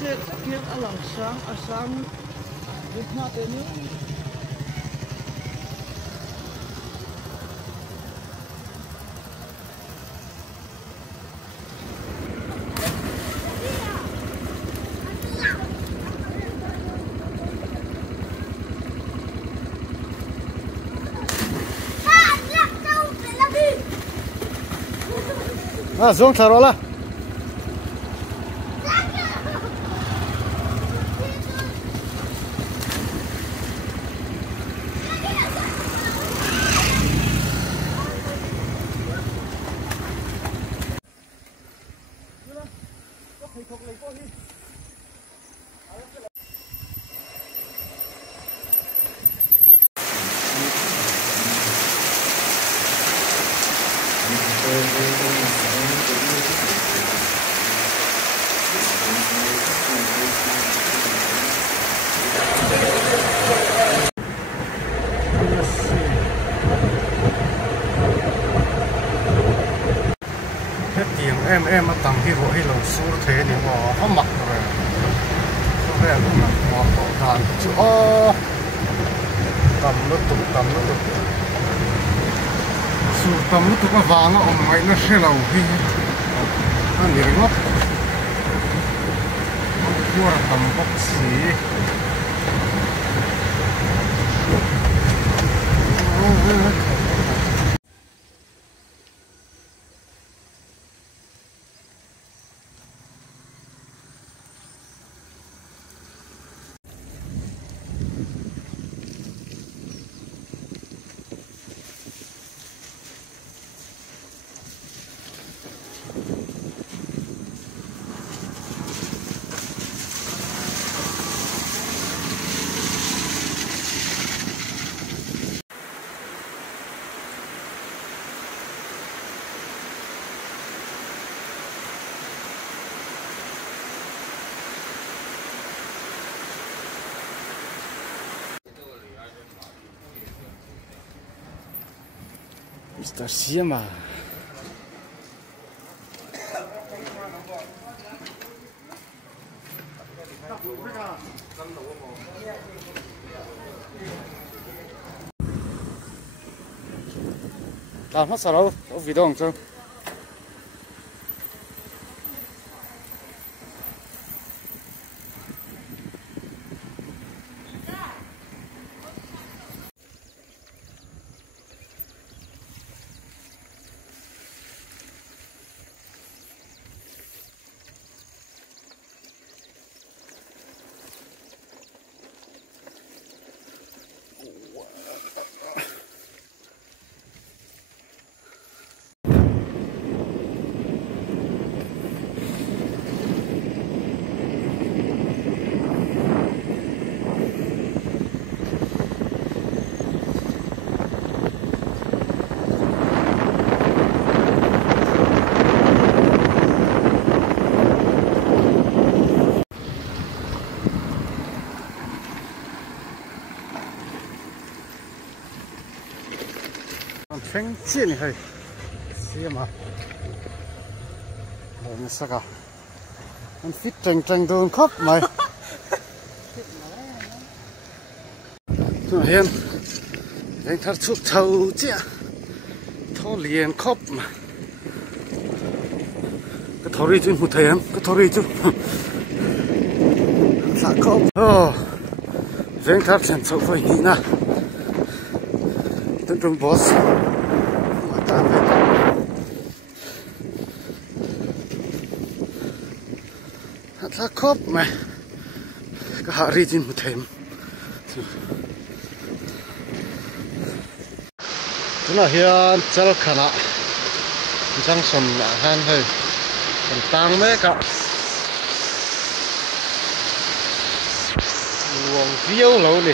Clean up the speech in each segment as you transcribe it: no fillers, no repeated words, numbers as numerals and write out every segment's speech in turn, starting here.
chết kia ở lòng sáng Việt Nam tên nữa xuống thở rồi em mà tầm cái gỗ lồng số thế thì họ không mặc rồi có vẻ cũng là họ có thàn chứ tầm nó tục số tầm nó tục cái vàng nó ông mày nó sẽ lâu khi nó nhiều lắm mua là tầm bóc xí Está cima. Làm hết sao đâu, có video không chứ? Phanh chiên này hơi xia mà rồi nó sao cả nó fit tranh tôi khóc mày tôi hiền anh thật chút thầu chứ thâu liền khóc mà cái thầu đi chứ một thầy em cái thầu đi chứ sợ khóc anh thật chẳng sợ phải nghĩ nè tên trung boss là khóc mà cái hạ đi trên một thềm thế là hiện chắc khả năng trang sầm là han hơi còn tăng mấy cả luồng phiêu lâu đi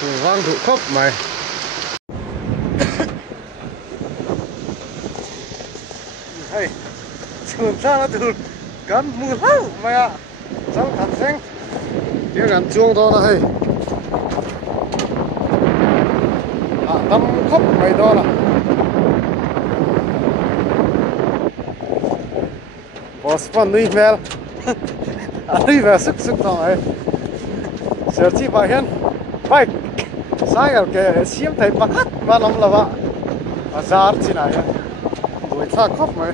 cùng vang thụ khóc mày hey trường sa nó từ cắn mưa lâu mày ạ sao thằng xanh tiếng gắn chuông to là hey tâm khóc mày to là boss pan nui mel ari va suk suk tong ai ser chi ba hian bike cycle ke siam thai pakhat ma lam lawa azar china hian boi tha khop mai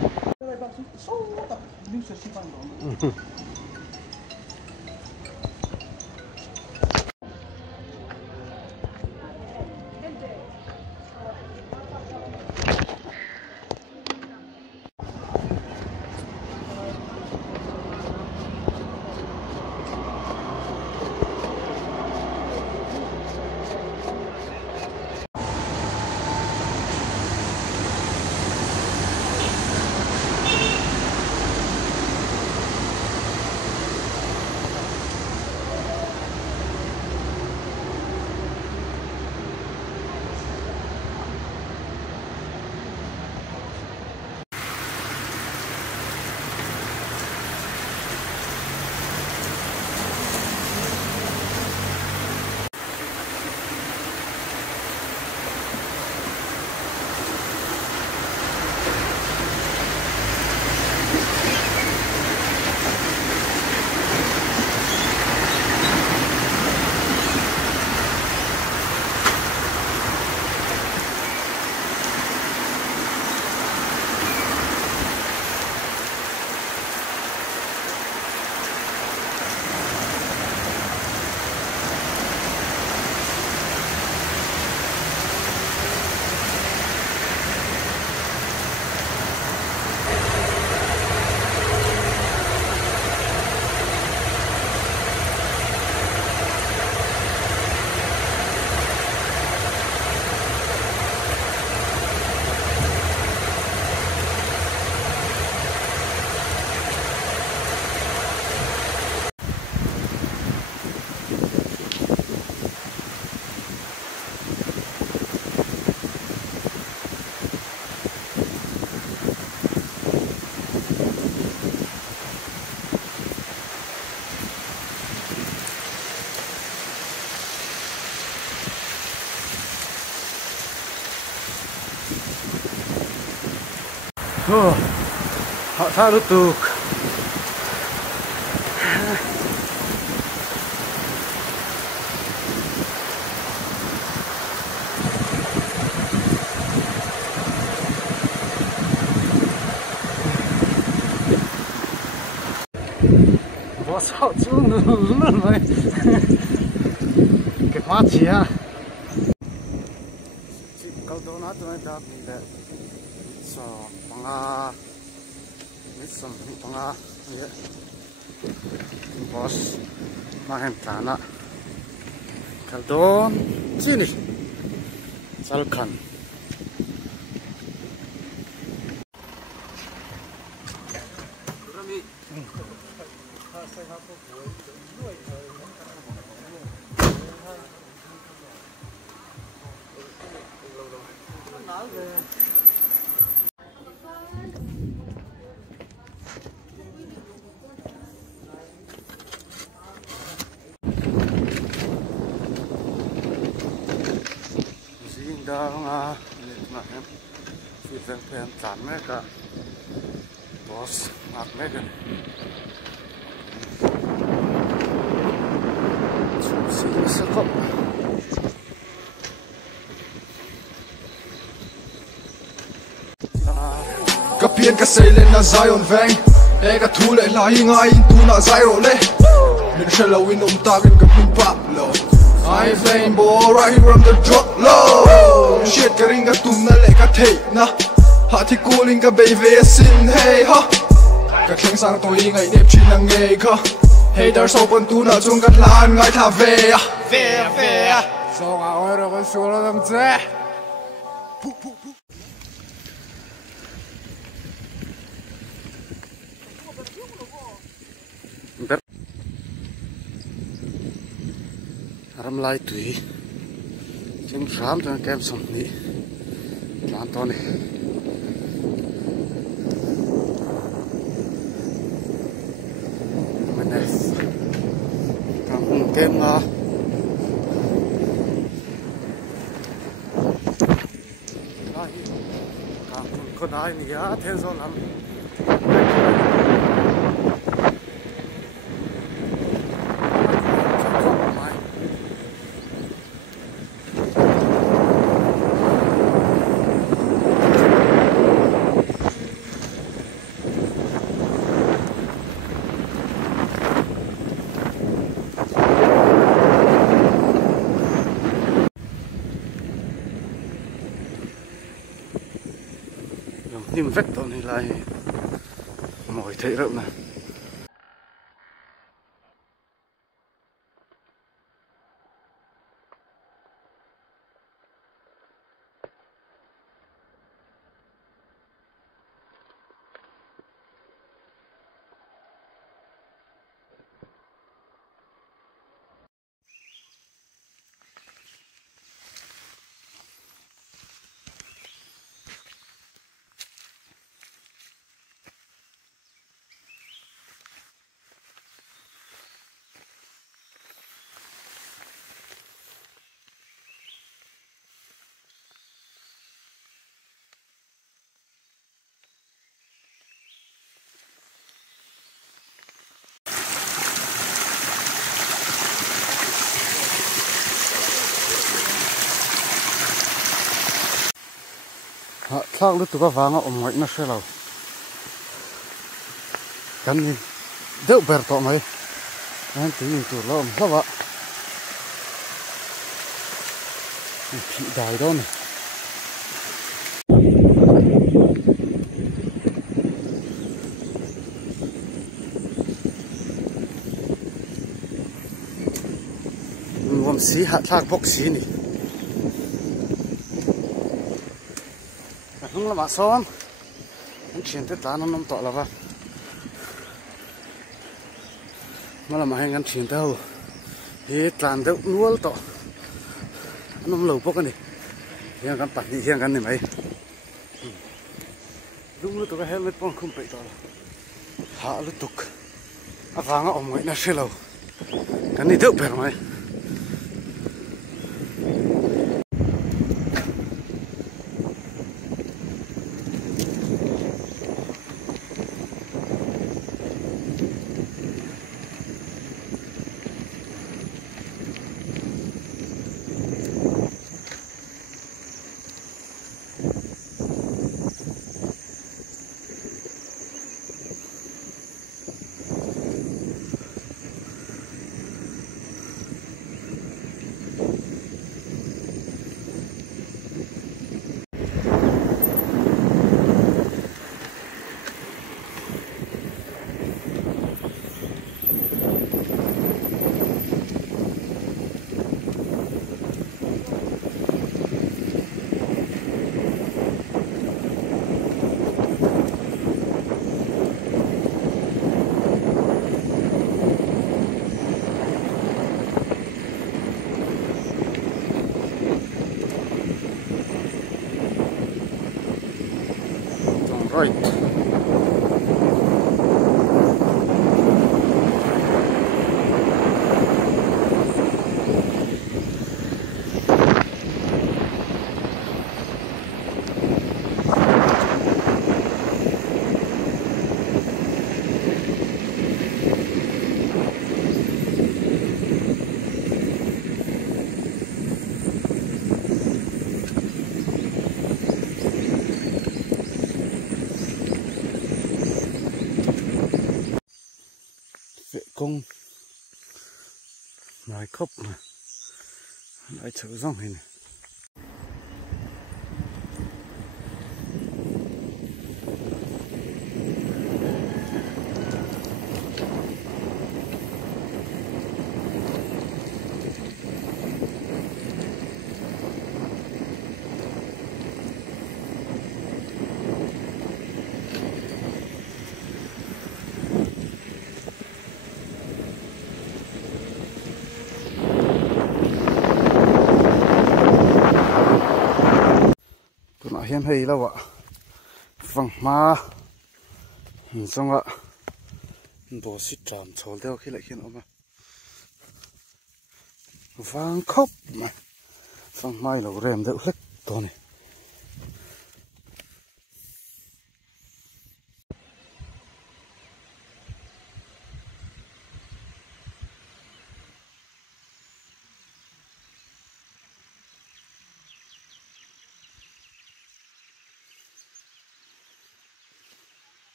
họ tha lúc tục我操，这嫩没给发起啊！高头那都在的。So, panga bos mahen tana kaldon sini salkan nga na hem si zen pen chan me ka boss mak me ka si sa ko ka pian ka sei le na zion veng e ka thu le la hi ngai tu na zai ro le min shelo in takin ka pin pap lo I flame ball right here from the drop low. Shit getting a tuna like a tape na. Hati cooling a baby sin hey ha. Ka keng sang to ing ai nep chin ang ngei ka. Hey there's open tuna chung kat lan ngai tha ve ya. Ve. So I ora ko solo dam che. ram lai tui chim ram tan kem som ni lan to ni manes kam kem na lai kam ko dai ni ya the zo lam nim vét tao này lại mỏi thấy rộng này. Thang lúc tụi các vàng ở ngoài nó sẽ lâu cái gì đỡ bẹt tọ mày anh tự nhiên tụi nó sao vậy chị đài đó này ngom xí hạt thang bốc xí này không là mà xóm anh chuyển tới ta nó nằm tọa là vậy mà là mà hay ngăn chuyển tới thì tàn đâu nuôi tọa nó lầu bốc cái này hiện cái bản hiện cái này mày đúng lúc tụi cái helmet bông không bị tọa hạ lúc tục vàng ở ngoài nó sẽ lầu cái này đỡ bẹt mày. Right. Công nói khóc mà lại chở rong này. Hiện hay là vậy vâng mà xong ạ đồ xịt tràm trốn theo khi lại khiến ông mà vàng khóc mà vâng mai là rèm đỡ hết to này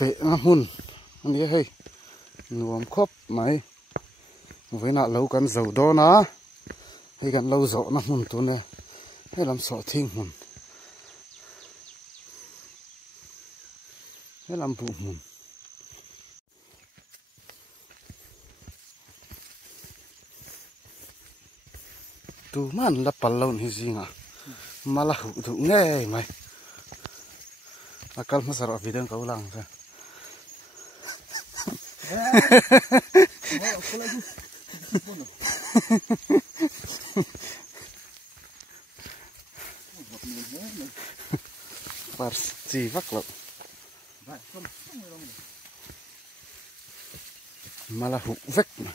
phệ hun anh ấy hay nuông khóc máy với nạ lâu cắn dầu đó ná hay gần lâu rõ nó hùn tụi nè hay làm sọ thiên hùn hay làm vụ hùn tụ man là pal lâu như gì ngà mà là hụt thụ nghe mày akal mà sợ video câu lăng ra Par chỉ vắt lợn mà là hụt vét mà